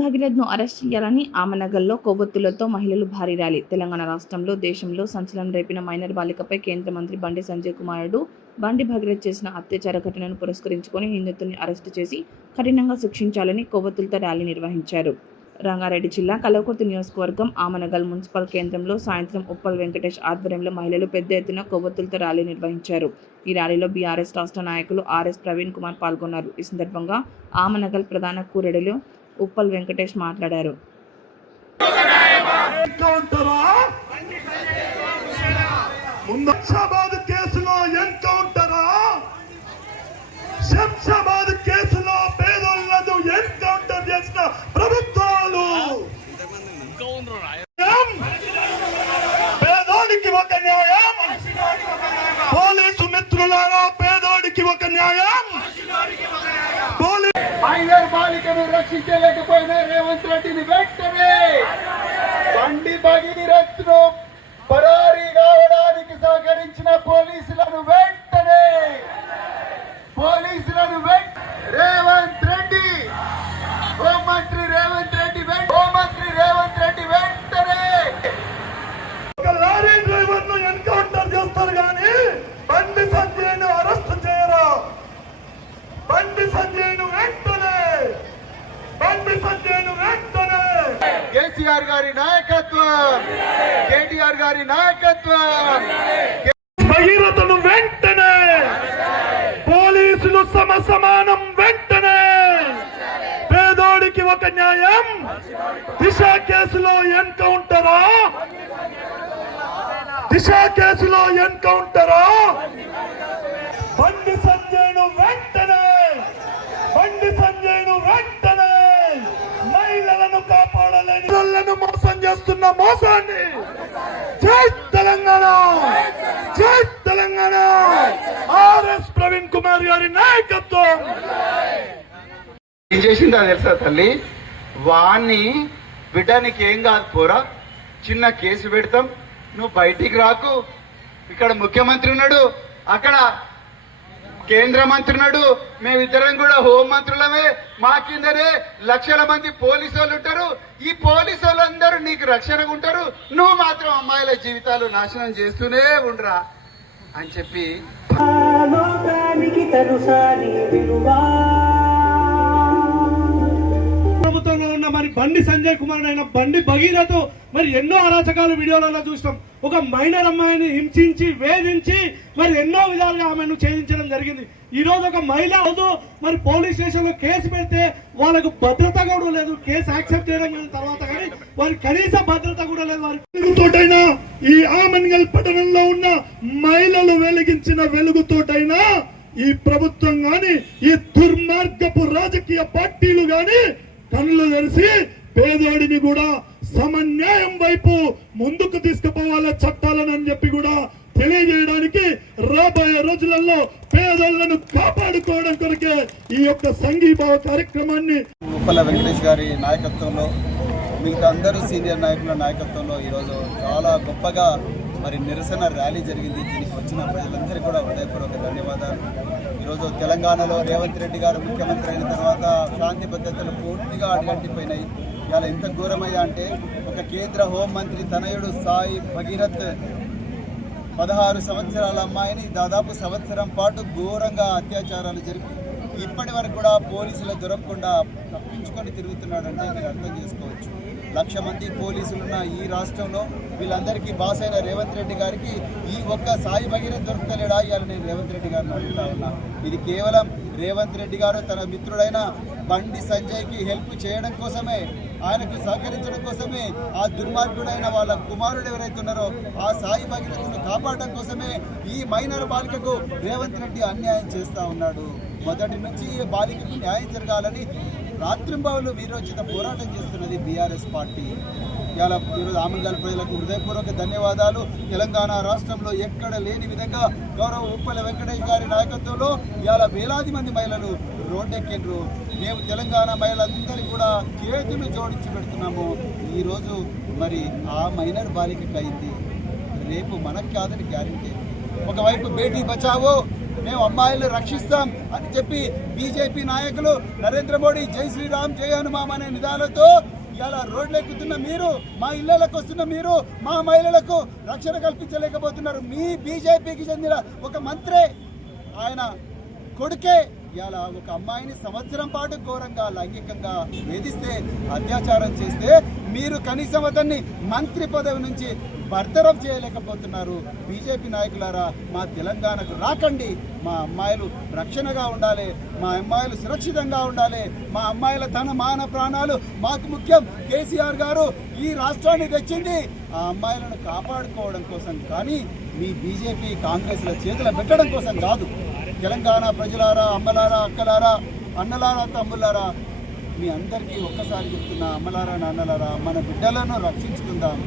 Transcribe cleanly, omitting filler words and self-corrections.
భగీరథ్ను arrest చేయాలని ఆమనగల్లో కొవ్వొత్తులతో మహిళలు భారీ ర్యాలీ. తెలంగాణ రాష్ట్రంలో, దేశంలో సంచలనం రేపిన మైనర్ బాలికపై కేంద్ర మంత్రి బండి సంజయ్ కుమారుడు బండి భగీరథ్ చేసిన అత్యాచార ఘటనను పురస్కరించుకొని నిందితుల్ని అరెస్టు చేసి కఠినంగా శిక్షించాలని కొవ్వొత్తులతో ర్యాలీ నిర్వహించారు. రంగారెడ్డి జిల్లా కల్వకుర్తి నియోజకవర్గం ఆమనగల్ మున్సిపల్ కేంద్రంలో సాయంత్రం ఉప్పల్ వెంకటేష్ ఆధ్వర్యంలో మహిళలు పెద్ద ఎత్తున కొవ్వొత్తులతో ర్యాలీ నిర్వహించారు. ఈ ర్యాలీలో బీఆర్ఎస్ రాష్ట్ర నాయకులు ఆర్ఎస్ ప్రవీణ్ కుమార్ పాల్గొన్నారు. ఈ సందర్భంగా ఆమనగల్ ప్రధాన కూరెడులు ఉప్పల్ వెంకటేష్ మాట్లాడారు. ప్రభుత్వాలు పేదోడికి ఒక న్యాయం, పోలీసు మిత్రులారా పేదోడికి ఒక న్యాయం. మైనర్ బాలికను రక్షించలేకపోయిన రేవంత్ రెడ్డిని వెంటనే బండి భగీరథ్ను పరారీ కావడానికి సహకరించిన పోలీసులను వెంటనే రేవంత్ రెడ్డి హోంమంత్రి రేవంత్ రెడ్డి వెంటనే ఒక లారీ డ్రైవర్ ను ఎన్కౌంటర్ చేస్తారు కానీ బండి సంజయ్ను అరెస్ట్ చేయరా. బండి సంజయ్ను వెంటనే కేసీఆర్ గారి నాయకత్వం, కేటీఆర్ గారి నాయకత్వం, భగీరథను వెంటనే పోలీసులు సమానం వెంటనే పేదోడికి ఒక న్యాయం. దిశ కేసులో ఎన్కౌంటరా బండి సంజయ్ను వెంటనే మహిళలను కాపాడాలని మోసం చేస్తున్న మోసాన్ని జై తెలంగాణ ఆర్ఎస్ ప్రవీణ్ కుమార్ గారి నాయకత్వం. ఏం చేసిందో తెలుసా తల్లి, వాణ్ణి బిడ్డానికి ఏం కాదు పోరా, చిన్న కేసు పెడతాం, నువ్వు బయటికి రాకు, ఇక్కడ ముఖ్యమంత్రి ఉన్నాడు, అక్కడ కేంద్ర మంత్రి ఉన్నాడు, మేమిద్దరం కూడా హోంమంత్రులమే, మా కిందనే లక్షల మంది పోలీసు వాళ్ళు ఉంటారు, ఈ పోలీసు వాళ్ళందరూ నీకు రక్షణగా ఉంటారు, నువ్వు మాత్రం అమ్మాయిల జీవితాలు నాశనం చేస్తూనే ఉండరా అని చెప్పి ప్రభుత్వంలో ఉన్న మరి బండి సంజయ్ కుమార్ అయిన బండి భగీరథ్ మరి ఎన్నో అరాచకాలు వీడియోలలో చూస్తాం. ఒక మైనర్ అమ్మాయిని హింసించి వేధించి మరి ఎన్నో విధాలుగా ఆమెను ఛేదించడం జరిగింది. ఈ రోజు ఒక మహిళ మరి పోలీస్ స్టేషన్ లో కేసు పెడితే వాళ్ళకు భద్రత కూడా లేదు, కేసు యాక్సెప్ట్ చేయడం తర్వాత కానీ వారి కనీస భద్రత కూడా లేదు. వెలుగుతోటైనా ఈ ఆమన్గల్ పట్టణంలో ఉన్న మహిళలు వెలిగించిన వెలుగుతోటైనా ఈ ప్రభుత్వం గాని ఈ దుర్మార్గపు రాజకీయ పార్టీలు గాని కళ్ళు తెరిచి పేదోడిని కూడా సమన్యాయం వైపు ముందుకు తీసుకుపోవాల చట్టాలని అని చెప్పి కూడా తెలియజేయడానికి రాబోయే రోజులలో పేదోళ్లను కాపాడుకోవడం కొరకే ఈ యొక్క సంఘీభావ కార్యక్రమాన్ని ఉప్పల వెంకటేష్ గారి నాయకత్వంలో, మిగతా అందరూ సీనియర్ నాయకుల నాయకత్వంలో ఈరోజు చాలా గొప్పగా మరి నిరసన ర్యాలీ జరిగింది. దీనికి వచ్చిన ప్రజలందరికీ కూడా హృదయపూర్వక ధన్యవాదాలు. ఈరోజు తెలంగాణలో రేవంత్ రెడ్డి గారు ముఖ్యమంత్రి అయిన తర్వాత శాంతి భద్రతలు పూర్తిగా అడుగంటిపోయినాయి. ఇలా ఎంత ఘోరమయ్యా అంటే ఒక కేంద్ర హోంమంత్రి తనయుడు సాయి భగీరథ్ 16 సంవత్సరాల అమ్మాయిని దాదాపు సంవత్సరం పాటు ఘోరంగా అత్యాచారాలు జరిపి ఇప్పటి వరకు కూడా పోలీసులు దొరకకుండా తప్పించుకొని తిరుగుతున్నాడంటే మీరు అర్థం చేసుకోవచ్చు. 1,00,000 మంది పోలీసులున్న ఈ రాష్ట్రంలో వీళ్ళందరికీ బాస్ అయిన రేవంత్ రెడ్డి గారికి ఈ ఒక్క సాయి భగీరథ్ దొరకలేడా? ఇవాళ నేను రేవంత్ రెడ్డి గారిని అడుగుతా ఉన్నా. ఇది కేవలం రేవంత్ రెడ్డి గారు తన మిత్రుడైన బండి సంజయ్కి హెల్ప్ చేయడం కోసమే, ఆయనకు సహకరించడం కోసమే, ఆ దుర్మార్గుడైన వాళ్ళ కుమారుడు ఎవరైతే ఉన్నారో ఆ సాయి భగీరథ్ను కాపాడడం కోసమే ఈ మైనర్ బాలికకు రేవంత్ రెడ్డి అన్యాయం చేస్తూ ఉన్నాడు. మొదటి నుంచి ఈ బాలికకు న్యాయం జరగాలని రాత్రింబావులు వీరోచిత పోరాటం చేస్తున్నది బీఆర్ఎస్ పార్టీ. ఈరోజు ఆమన్గల్ ప్రజలకు హృదయపూర్వక ధన్యవాదాలు. తెలంగాణ రాష్ట్రంలో ఎక్కడ లేని విధంగా గౌరవ ఉప్పల వెంకటేష్ గారి నాయకత్వంలో ఇవాళ వేలాది మంది మహిళలు రోడ్డెక్కిండ్రు. మేము తెలంగాణ మహిళలందరికీ కూడా చేతులు జోడించి పెడుతున్నాము. ఈరోజు మరి ఆ మైనర్ బాలికకు అయింది, రేపు మనకు కాదని గ్యారెంటీ. ఒకవైపు బేటీ బచావో, మేము అమ్మాయిలను రక్షిస్తాం అని చెప్పి బీజేపీ నాయకులు నరేంద్ర మోడీ జై శ్రీరామ్ జై హనుమాన్ అనే నిదాలతో ఇలా రోడ్లు ఎక్కుతున్న మీరు, మా ఇళ్లకు వస్తున్న మీరు, మా మహిళలకు రక్షణ కల్పించలేకపోతున్నారు. మీ బీజేపీకి చెందిన ఒక మంత్రి ఆయన కొడుకే ఇలా ఒక అమ్మాయిని సంవత్సరం పాటు ఘోరంగా లైంగికంగా వేధిస్తే, అత్యాచారం చేస్తే మీరు కనీసం అతన్ని మంత్రి పదవి నుంచి బర్తరఫ్ చేయలేకపోతున్నారు. బీజేపీ నాయకులారా, మా తెలంగాణకు రాకండి. మా అమ్మాయిలు రక్షణగా ఉండాలి, మా అమ్మాయిలు సురక్షితంగా ఉండాలి, మా అమ్మాయిల తన మాన ప్రాణాలు మాకు ముఖ్యం. కేసీఆర్ గారు ఈ రాష్ట్రాన్ని తెచ్చింది ఆ అమ్మాయిలను కాపాడుకోవడం కోసం, కానీ మీ బీజేపీ కాంగ్రెస్ల చేతులు పెట్టడం కోసం కాదు. తెలంగాణ ప్రజలారా, అమ్మలారా, అక్కలారా, అన్నలారా, తమ్ములారా, మీ అందరికీ ఒక్కసారి చెప్తున్నా, అమ్మలారా, నాన్నలారా, మన బిడ్డలను రక్షించుకుందాం.